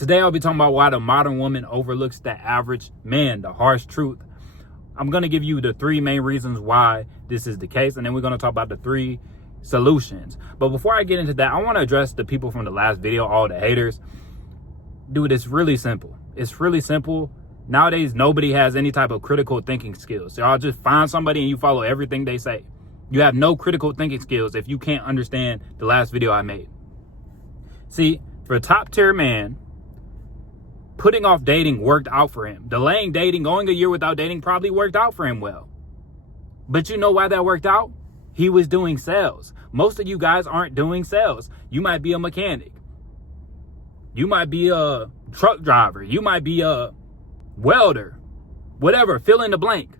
Today I'll be talking about why the modern woman overlooks the average man, the harsh truth. I'm going to give you the 3 main reasons why this is the case, and then we're going to talk about the 3 solutions. But before I get into that, I want to address the people from the last video, all the haters. Dude, it's really simple. It's really simple. Nowadays, nobody has any type of critical thinking skills. Y'all just find somebody and you follow everything they say. You have no critical thinking skills if you can't understand the last video I made. See, for a top tier man, putting off dating worked out for him. Delaying dating, going a year without dating probably worked out for him well. But you know why that worked out? He was doing sales. Most of you guys aren't doing sales. You might be a mechanic. You might be a truck driver. You might be a welder. Whatever, fill in the blank.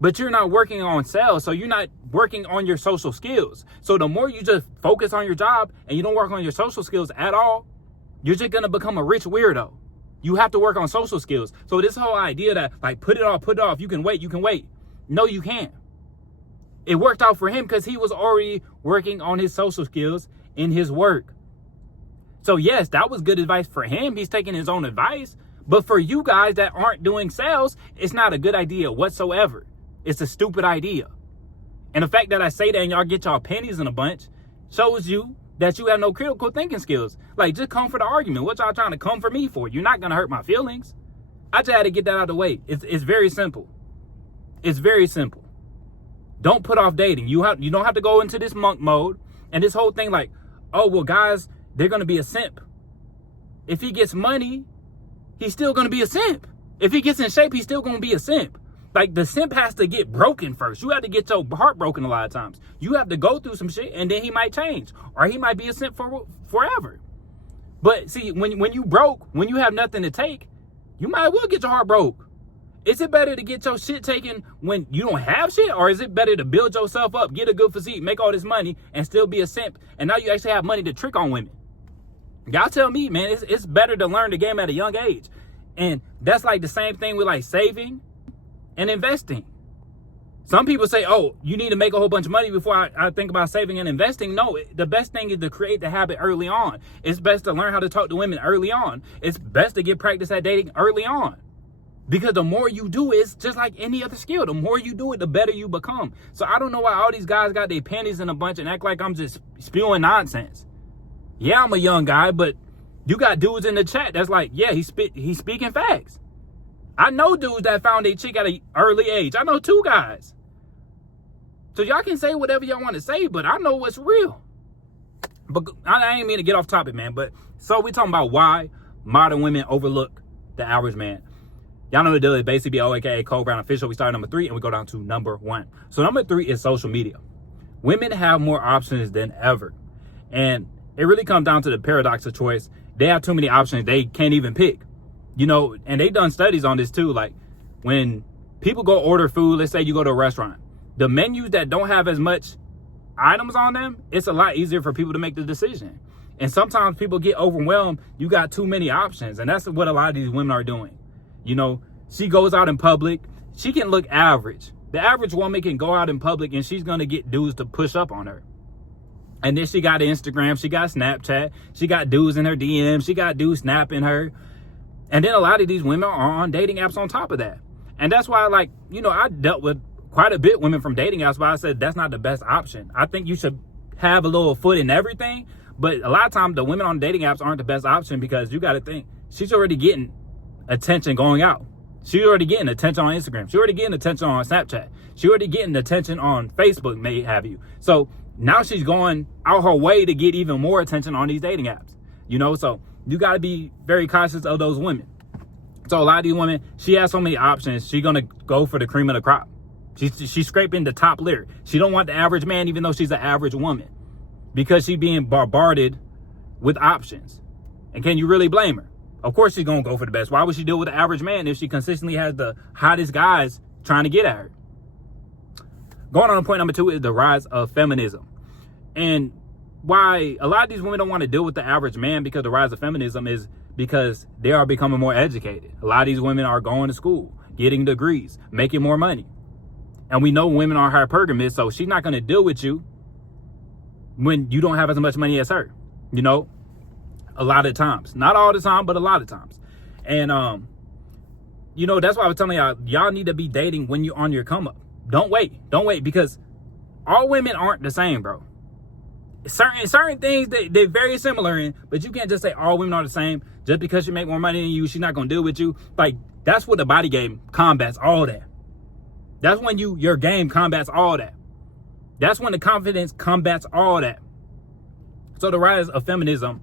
But you're not working on sales, so you're not working on your social skills. So the more you just focus on your job and you don't work on your social skills at all, you're just going to become a rich weirdo. You have to work on social skills. So this whole idea that like put it off, you can wait. No, you can't. It worked out for him because he was already working on his social skills in his work. So yes, that was good advice for him. He's taking his own advice. But for you guys that aren't doing sales, it's not a good idea whatsoever. It's a stupid idea. And the fact that I say that and y'all get y'all panties in a bunch shows you that you have no critical thinking skills. Like, just come for the argument. What y'all trying to come for me for? You're not going to hurt my feelings. I just had to get that out of the way. It's very simple. It's very simple. Don't put off dating. You don't have to go into this monk mode and this whole thing like, oh, well, guys, they're going to be a simp. If he gets money, he's still going to be a simp. If he gets in shape, he's still going to be a simp. Like, the simp has to get broken first. You have to get your heart broken a lot of times. You have to go through some shit, and then he might change. Or he might be a simp for forever. But, see, when you broke, when you have nothing to take, you might as well get your heart broke. Is it better to get your shit taken when you don't have shit? Or is it better to build yourself up, get a good physique, make all this money, and still be a simp? And now you actually have money to trick on women. Y'all tell me, man, it's better to learn the game at a young age. And that's like the same thing with, like, saving and investing. Some people say, oh, you need to make a whole bunch of money before I think about saving and investing. No, the best thing is to create the habit early on. It's best to learn how to talk to women early on. It's best to get practice at dating early on. Because the more you do it, it's just like any other skill. The more you do it, the better you become. So I don't know why all these guys got their panties in a bunch and act like I'm just spewing nonsense. Yeah, I'm a young guy, but you got dudes in the chat that's like, yeah, he's speaking facts. I know dudes that found a chick at an early age. I know 2 guys. So y'all can say whatever y'all want to say, but I know what's real. But I ain't mean to get off topic, man. But so we're talking about why modern women overlook the average man. Y'all know the deal is basically aka Cole Brown Official. We start number 3 and we go down to number 1. So number 3 is social media. Women have more options than ever. And it really comes down to the paradox of choice. They have too many options. They can't even pick. You know, and they've done studies on this too. Like, when people go order food, let's say you go to a restaurant, the menus that don't have as much items on them, it's a lot easier for people to make the decision. And sometimes people get overwhelmed. You got too many options. And that's what a lot of these women are doing. You know, she goes out in public. She can look average. The average woman can go out in public and she's going to get dudes to push up on her. And then she got Instagram. She got Snapchat. She got dudes in her DMs. She got dudes snapping her. And then a lot of these women are on dating apps on top of that. And that's why, like, you know, I dealt with quite a bit women from dating apps, but I said that's not the best option. I think you should have a little foot in everything. But a lot of times the women on dating apps aren't the best option because you got to think she's already getting attention going out. She's already getting attention on Instagram. She's already getting attention on Snapchat. She's already getting attention on Facebook, may have you. So now she's going out her way to get even more attention on these dating apps. You know, so you got to be very cautious of those women. So a lot of these women, she has so many options. She's going to go for the cream of the crop. She's scraping the top layer. She don't want the average man, even though she's an average woman, because she's being bombarded with options. And can you really blame her? Of course she's going to go for the best. Why would she deal with the average man if she consistently has the hottest guys trying to get at her? Going on to point number 2 is the rise of feminism. And why a lot of these women don't want to deal with the average man because the rise of feminism is because they are becoming more educated. A lot of these women are going to school, getting degrees, making more money. And we know women are hypergamous, so she's not going to deal with you when you don't have as much money as her. You know, A lot of times. Not all the time, but a lot of times. And, you know, that's why I was telling y'all need to be dating when you're on your come up. Don't wait, because all women aren't the same, bro. Certain things they're very similar in, but you can't just say all women are the same. Just because she make more money than you, she's not gonna deal with you. Like, that's what the body game combats all that. That's when your game combats all that. That's when the confidence combats all that. So the rise of feminism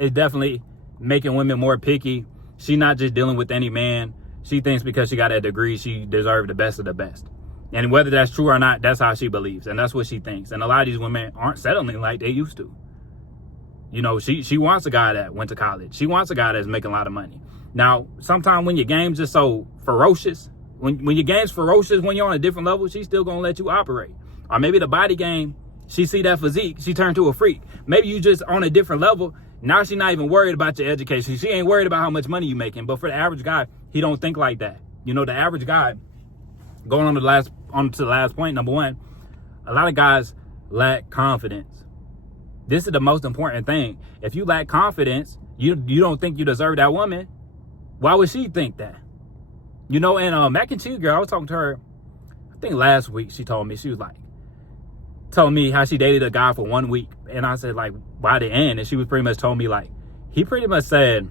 is definitely making women more picky. She's not just dealing with any man. She thinks because she got a degree, she deserves the best of the best. And whether that's true or not, that's how she believes. And that's what she thinks. And a lot of these women aren't settling like they used to. You know, she wants a guy that went to college. She wants a guy that's making a lot of money. Now, sometimes when your game's just so ferocious, when your game's ferocious, when you're on a different level, she's still going to let you operate. Or maybe the body game, she see that physique, she turned to a freak. Maybe you just on a different level. Now she's not even worried about your education. She ain't worried about how much money you making. But for the average guy, he don't think like that. You know, the average guy, going on to the last point, number one, a lot of guys lack confidence. This is the most important thing. If you lack confidence, you don't think you deserve that woman, why would she think that? You know, and Mac and Cheese Girl, I was talking to her, I think last week, she told me, she was like, telling me how she dated a guy for 1 week. And I said, like, why the end? And she was pretty much told me, like, he pretty much said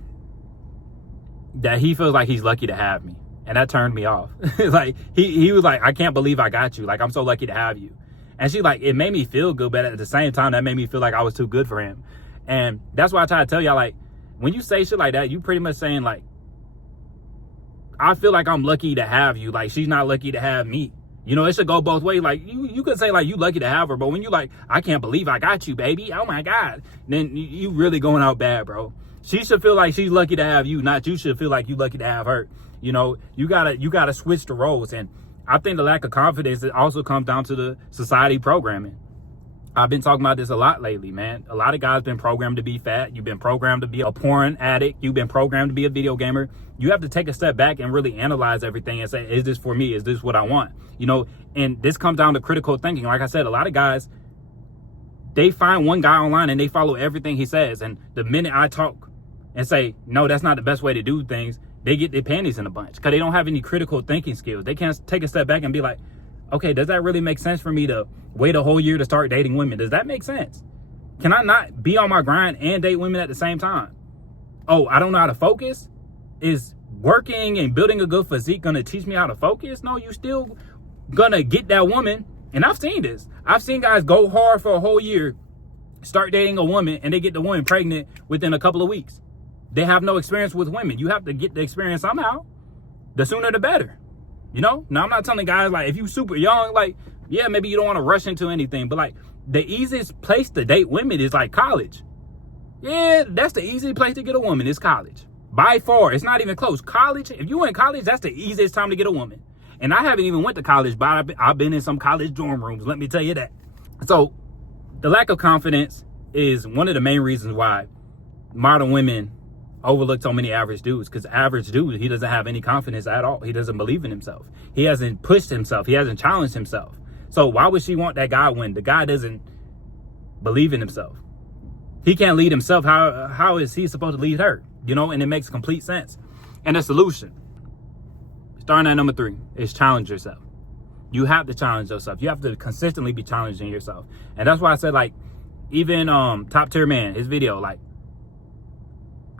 that he feels like he's lucky to have me. And that turned me off. Like, he was like, I can't believe I got you. Like, I'm so lucky to have you. And she like, it made me feel good, but at the same time, that made me feel like I was too good for him. And that's why I try to tell y'all, like, when you say shit like that, you pretty much saying, like, I feel like I'm lucky to have you. Like, she's not lucky to have me. You know, it should go both ways. Like, you could say, like, you lucky to have her, but when you like, I can't believe I got you, baby. Oh, my God. Then you really going out bad, bro. She should feel like she's lucky to have you, not you should feel like you lucky to have her. You know, you gotta switch the roles. And I think the lack of confidence, it also comes down to the society programming. I've been talking about this a lot lately, man. A lot of guys been programmed to be fat. You've been programmed to be a porn addict. You've been programmed to be a video gamer. You have to take a step back and really analyze everything and say, is this for me? Is this what I want? You know, and this comes down to critical thinking. Like I said, a lot of guys, they find one guy online and they follow everything he says. And the minute I talk and say, no, that's not the best way to do things, they get their panties in a bunch because they don't have any critical thinking skills. They can't take a step back and be like, okay, does that really make sense for me to wait a whole year to start dating women? Does that make sense? Can I not be on my grind and date women at the same time? Oh, I don't know how to focus? Is working and building a good physique gonna teach me how to focus? No, you still gonna get that woman. And I've seen this. I've seen guys go hard for a whole year, start dating a woman, and they get the woman pregnant within a couple of weeks. They have no experience with women. You have to get the experience somehow. The sooner the better. You know? Now, I'm not telling guys, like, if you super young, like, yeah, maybe you don't want to rush into anything. But, like, the easiest place to date women is, like, college. Yeah, that's the easiest place to get a woman is college. By far. It's not even close. College, if you in college, that's the easiest time to get a woman. And I haven't even went to college, but I've been in some college dorm rooms. Let me tell you that. So, the lack of confidence is one of the main reasons why modern women overlook so many average dudes, because average dude, he doesn't have any confidence at all. He doesn't believe in himself. He hasn't pushed himself. He hasn't challenged himself. So why would she want that guy when the guy doesn't believe in himself? He can't lead himself. How is he supposed to lead her? You know, and it makes complete sense. And the solution, starting at number 3, is challenge yourself. You have to challenge yourself. You have to consistently be challenging yourself. And that's why I said, like, even Top Tier Man, his video, like,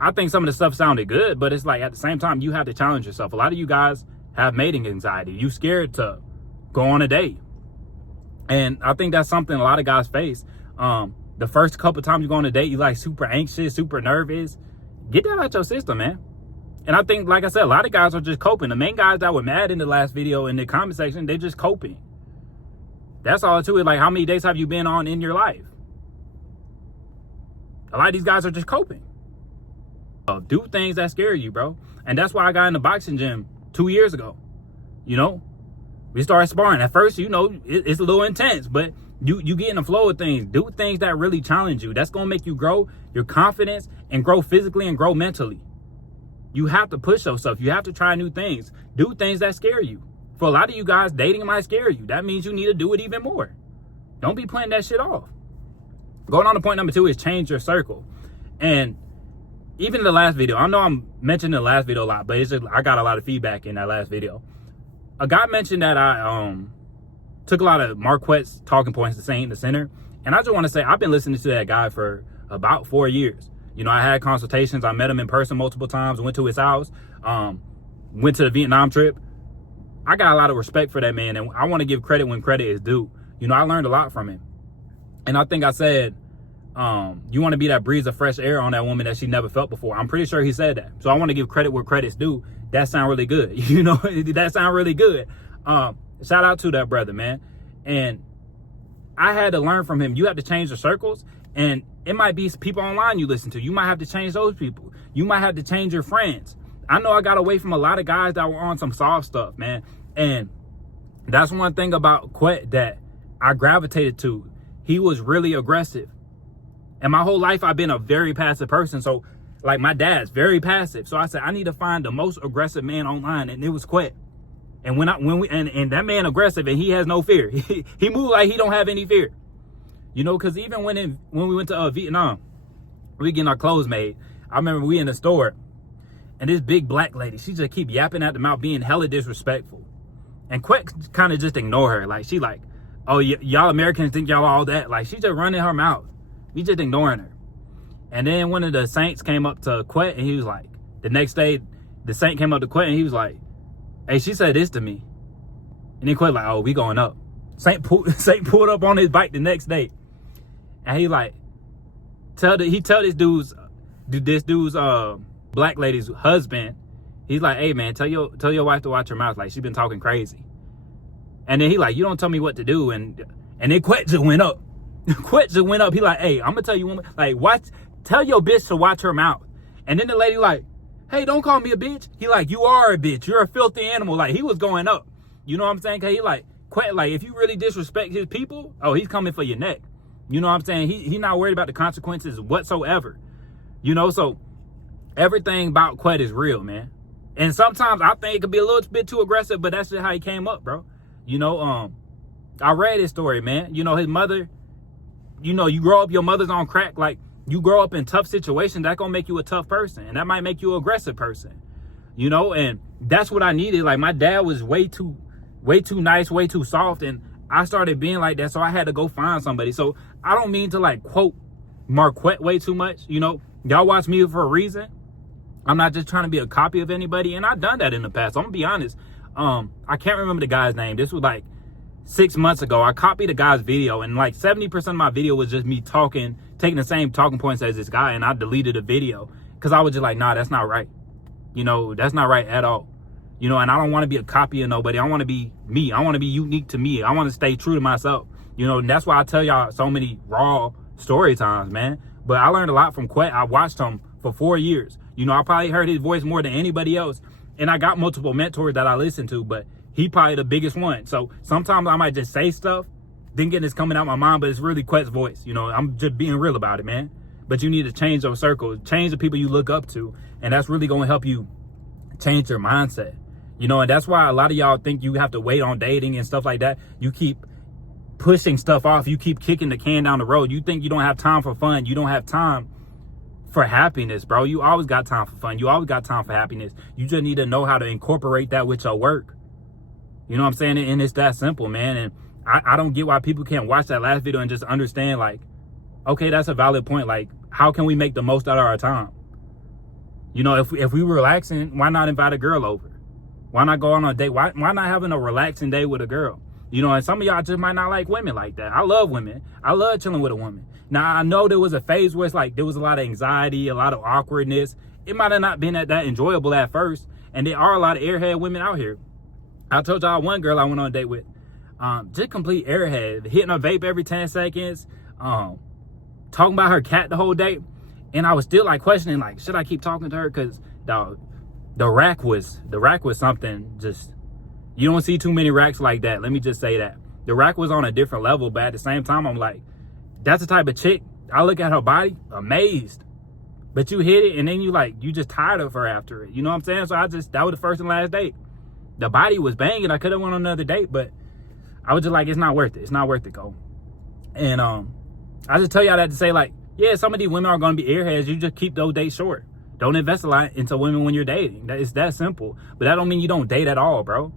I think some of the stuff sounded good, but it's like at the same time, you have to challenge yourself. A lot of you guys have mating anxiety. You scared to go on a date. And I think that's something a lot of guys face. The first couple times you go on a date, you like super anxious, super nervous. Get that out your system, man. And I think, like I said, a lot of guys are just coping. The main guys that were mad in the last video in the comment section, they're just coping. That's all to it. Like, how many dates have you been on in your life? A lot of these guys are just coping. Do things that scare you, bro. And that's why I got in the boxing gym 2 years ago. You know, we started sparring. At first, you know, it's a little intense, but you get in the flow of things. Do things that really challenge you. That's going to make you grow your confidence and grow physically and grow mentally. You have to push yourself. You have to try new things. Do things that scare you. For a lot of you guys, dating might scare you. That means you need to do it even more. Don't be playing that shit off. Going on to point number 2 is change your circle. And even the last video, I know I'm mentioning the last video a lot, but it's just, I got a lot of feedback in that last video. A guy mentioned that I took a lot of Marquette's talking points to Saint in the center. And I just want to say, I've been listening to that guy for about 4 years. You know, I had consultations. I met him in person multiple times, went to his house, went to the Vietnam trip. I got a lot of respect for that man, and I want to give credit when credit is due. You know, I learned a lot from him. And I think I said, you want to be that breeze of fresh air on that woman that she never felt before. I'm pretty sure he said that. So I want to give credit where credit's due. That sound really good. You know, that sound really good. Shout out to that brother, man. And I had to learn from him. You have to change the circles, and it might be people online you listen to. You might have to change those people. You might have to change your friends. I know I got away from a lot of guys that were on some soft stuff, man. And that's one thing about Quet that I gravitated to. He was really aggressive. And my whole life, I've been a very passive person. So, like, my dad's very passive. So I said, I need to find the most aggressive man online, and it was Quet. And when that man aggressive, and he has no fear. He moved like he don't have any fear. You know, because even when we went to Vietnam, we getting our clothes made. I remember we in the store, and this big black lady, she just keep yapping at the mouth, being hella disrespectful. And Quet kind of just ignore her. Like, she like, oh, y'all Americans think y'all all that. Like, she just running her mouth. We just ignoring her. And then one of the Saints came up to Quet, and he was like, the next day, the Saint came up to Quet, and he was like, hey, she said this to me. And then Quet like, oh, we going up. Saint pulled up on his bike the next day. And he like, tell this dude's black lady's husband, he's like, hey man, tell your wife to watch her mouth. Like, she been talking crazy. And then he like, you don't tell me what to do. And then Quet just went up. Quet just went up. He like, hey, I'm gonna tell you one, like, tell your bitch to watch her mouth. And then the lady like, hey, don't call me a bitch. He like, you are a bitch. You're a filthy animal. Like, he was going up. You know what I'm saying? Cause he like, Quet, like, if you really disrespect his people, oh, he's coming for your neck. You know what I'm saying? He not worried about the consequences whatsoever. You know, so everything about Quet is real, man. And sometimes I think it could be a little bit too aggressive, but that's just how he came up, bro. You know, I read his story, man. You know, his mother, you know, you grow up, your mother's on crack. Like, you grow up in tough situations, that's gonna make you a tough person. And that might make you an aggressive person. You know, and that's what I needed. Like, my dad was way too nice, way too soft. And I started being like that, so I had to go find somebody. So I don't mean to, like, quote Marquette way too much. You know, y'all watch me for a reason. I'm not just trying to be a copy of anybody. And I've done that in the past. So I'm gonna be honest. I can't remember the guy's name. This was like 6 months ago. I copied the guy's video, and like 70% of my video was just me taking the same talking points as this guy, and I deleted the video because I was just like, nah, that's not right. You know, that's not right at all. You know, and I don't want to be a copy of nobody. I want to be me. I want to be unique to me. I want to stay true to myself. You know, and that's why I tell y'all so many raw story times, man. But I learned a lot from Quet. I watched him for 4 years. You know, I probably heard his voice more than anybody else. And I got multiple mentors that I listen to, but he probably the biggest one. So sometimes I might just say stuff, thinking it's coming out my mind, but it's really Quet's voice. You know, I'm just being real about it, man. But you need to change those circles, change the people you look up to. And that's really going to help you change your mindset. You know, and that's why a lot of y'all think you have to wait on dating and stuff like that. You keep pushing stuff off. You keep kicking the can down the road. You think you don't have time for fun. You don't have time for happiness, bro. You always got time for fun. You always got time for happiness. You just need to know how to incorporate that with your work. You know what I'm saying? And it's that simple, man. And I don't get why people can't watch that last video and just understand, like, okay, that's a valid point. Like, how can we make the most out of our time? You know, if we were relaxing, why not invite a girl over? Why not go on a date? Why not having a relaxing day with a girl? You know, and some of y'all just might not like women like that. I love women. I love chilling with a woman. Now, I know there was a phase where it's like there was a lot of anxiety, a lot of awkwardness. It might have not been that enjoyable at first. And there are a lot of airhead women out here. I told y'all one girl I went on a date with, just complete airhead, hitting a vape every 10 seconds, talking about her cat the whole day. And I was still like questioning, like, should I keep talking to her? Because the rack was something just, you don't see too many racks like that. Let me just say that. The rack was on a different level, but at the same time, I'm like, that's the type of chick, I look at her body, amazed. But you hit it, and then you just tired of her after it. You know what I'm saying? So that was the first and last date. The body was banging. I could have went on another date, but I was just like, it's not worth it. It's not worth it, Cole. And I just tell y'all that to say, like, yeah, some of these women are going to be airheads. You just keep those dates short. Don't invest a lot into women when you're dating. It's that simple. But that don't mean you don't date at all, bro.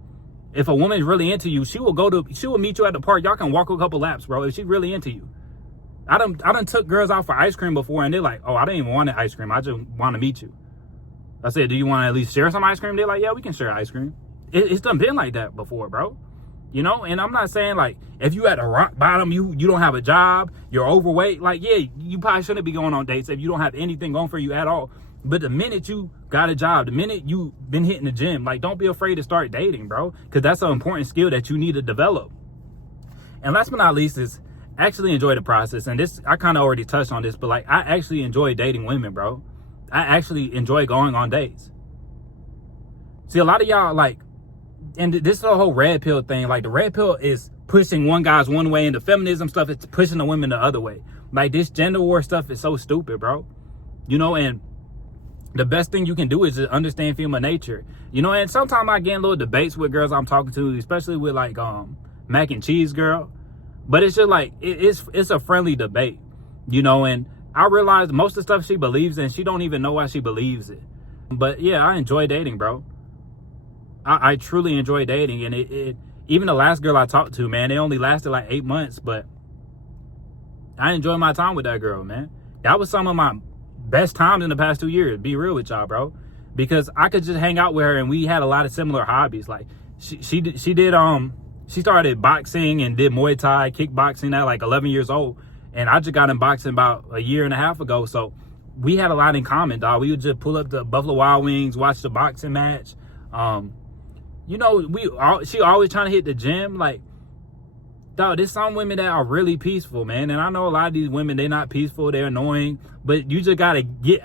If a woman's really into you, she will meet you at the park. Y'all can walk a couple laps, bro, if she's really into you. I done took girls out for ice cream before, and they're like, oh, I didn't even want the ice cream. I just want to meet you. I said, do you want to at least share some ice cream? They're like, yeah, we can share ice cream. It's done been like that before, bro. You know, and I'm not saying, like, if you at the rock bottom, you don't have a job, you're overweight, like, yeah, you probably shouldn't be going on dates if you don't have anything going for you at all. But the minute you got a job, the minute you been hitting the gym, like, don't be afraid to start dating, bro, because that's an important skill that you need to develop. And last but not least is actually enjoy the process. And this, I kind of already touched on this, but, like, I actually enjoy dating women, bro. I actually enjoy going on dates. See, a lot of y'all, like, and this is the whole red pill thing. Like, the red pill is pushing one guy's one way, and the feminism stuff is pushing the women the other way. Like, this gender war stuff is so stupid, bro. You know, and the best thing you can do is just understand female nature. You know, and sometimes I get in little debates with girls I'm talking to, especially with, like, mac and cheese girl. But it's just like, it's a friendly debate, you know, and I realize most of the stuff she believes in, she don't even know why she believes it. But yeah, I enjoy dating, bro. I truly enjoy dating. And it even the last girl I talked to, man, it only lasted like 8 months, but I enjoyed my time with that girl, man. That was some of my best times in the past 2 years, be real with y'all, bro. Because I could just hang out with her and we had a lot of similar hobbies. Like, she started boxing and did Muay Thai, kickboxing at like 11 years old. And I just got in boxing about a year and a half ago. So we had a lot in common, dog. We would just pull up to Buffalo Wild Wings, watch the boxing match. You know, she always trying to hit the gym. Like, dog, there's some women that are really peaceful, man. And I know a lot of these women, they're not peaceful, they're annoying. But you just gotta get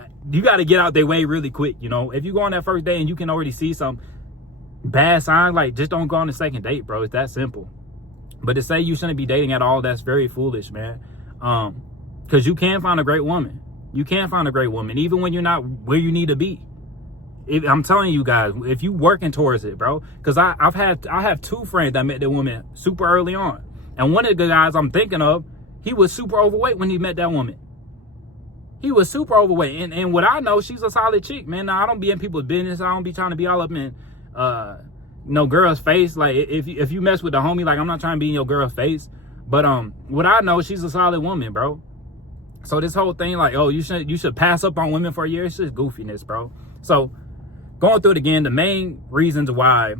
out their way really quick, you know. If you go on that first date and you can already see some bad signs, like, just don't go on the second date, bro. It's that simple. But to say you shouldn't be dating at all, that's very foolish, man. Because you can find a great woman. You can find a great woman, even when you're not where you need to be. I'm telling you guys, if you working towards it, bro. Because I have 2 friends that met that woman super early on. And one of the guys I'm thinking of, he was super overweight when he met that woman. He was super overweight. And what I know, she's a solid chick, man. Now, I don't be in people's business. I don't be trying to be all up in no girl's face. Like, if you mess with the homie, like, I'm not trying to be in your girl's face. But what I know, she's a solid woman, bro. So this whole thing, like, oh, you should pass up on women for a year, it's just goofiness, bro. So going through it again, the main reasons why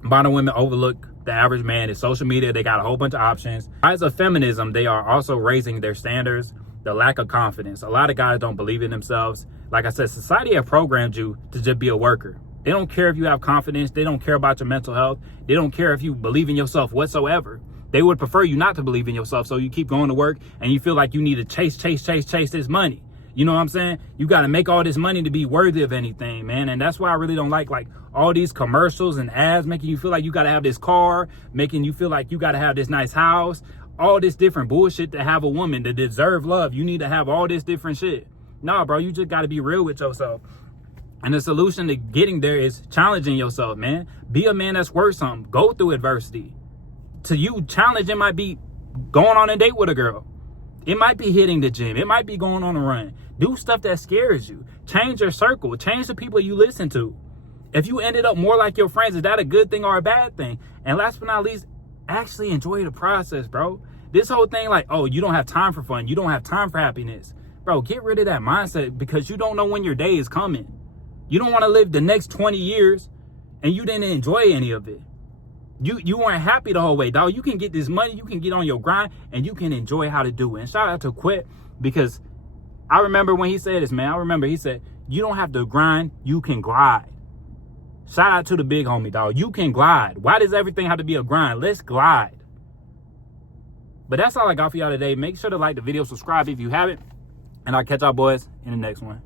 modern women overlook the average man is social media. They got a whole bunch of options. As of feminism, they are also raising their standards, the lack of confidence. A lot of guys don't believe in themselves. Like I said, society have programmed you to just be a worker. They don't care if you have confidence. They don't care about your mental health. They don't care if you believe in yourself whatsoever. They would prefer you not to believe in yourself, so you keep going to work and you feel like you need to chase this money. You know what I'm saying? You got to make all this money to be worthy of anything, man. And that's why I really don't like all these commercials and ads making you feel like you got to have this car, making you feel like you got to have this nice house, all this different bullshit to have a woman to deserve love. You need to have all this different shit. Nah, bro, you just got to be real with yourself. And the solution to getting there is challenging yourself, man. Be a man that's worth something. Go through adversity. To you, challenging might be going on a date with a girl. It might be hitting the gym. It might be going on a run. Do stuff that scares you. Change your circle. Change the people you listen to. If you ended up more like your friends, is that a good thing or a bad thing? And last but not least, actually enjoy the process, bro. This whole thing like, oh, you don't have time for fun. You don't have time for happiness. Bro, get rid of that mindset because you don't know when your day is coming. You don't want to live the next 20 years and you didn't enjoy any of it. You weren't happy the whole way, dog. You can get this money, you can get on your grind, and you can enjoy how to do it. And shout out to Quit, because I remember when he said this, man. I remember he said, you don't have to grind, you can glide. Shout out to the big homie, dog. You can glide. Why does everything have to be a grind? Let's glide. But that's all I got for y'all today. Make sure to like the video, subscribe if you haven't, and I'll catch y'all boys in the next one.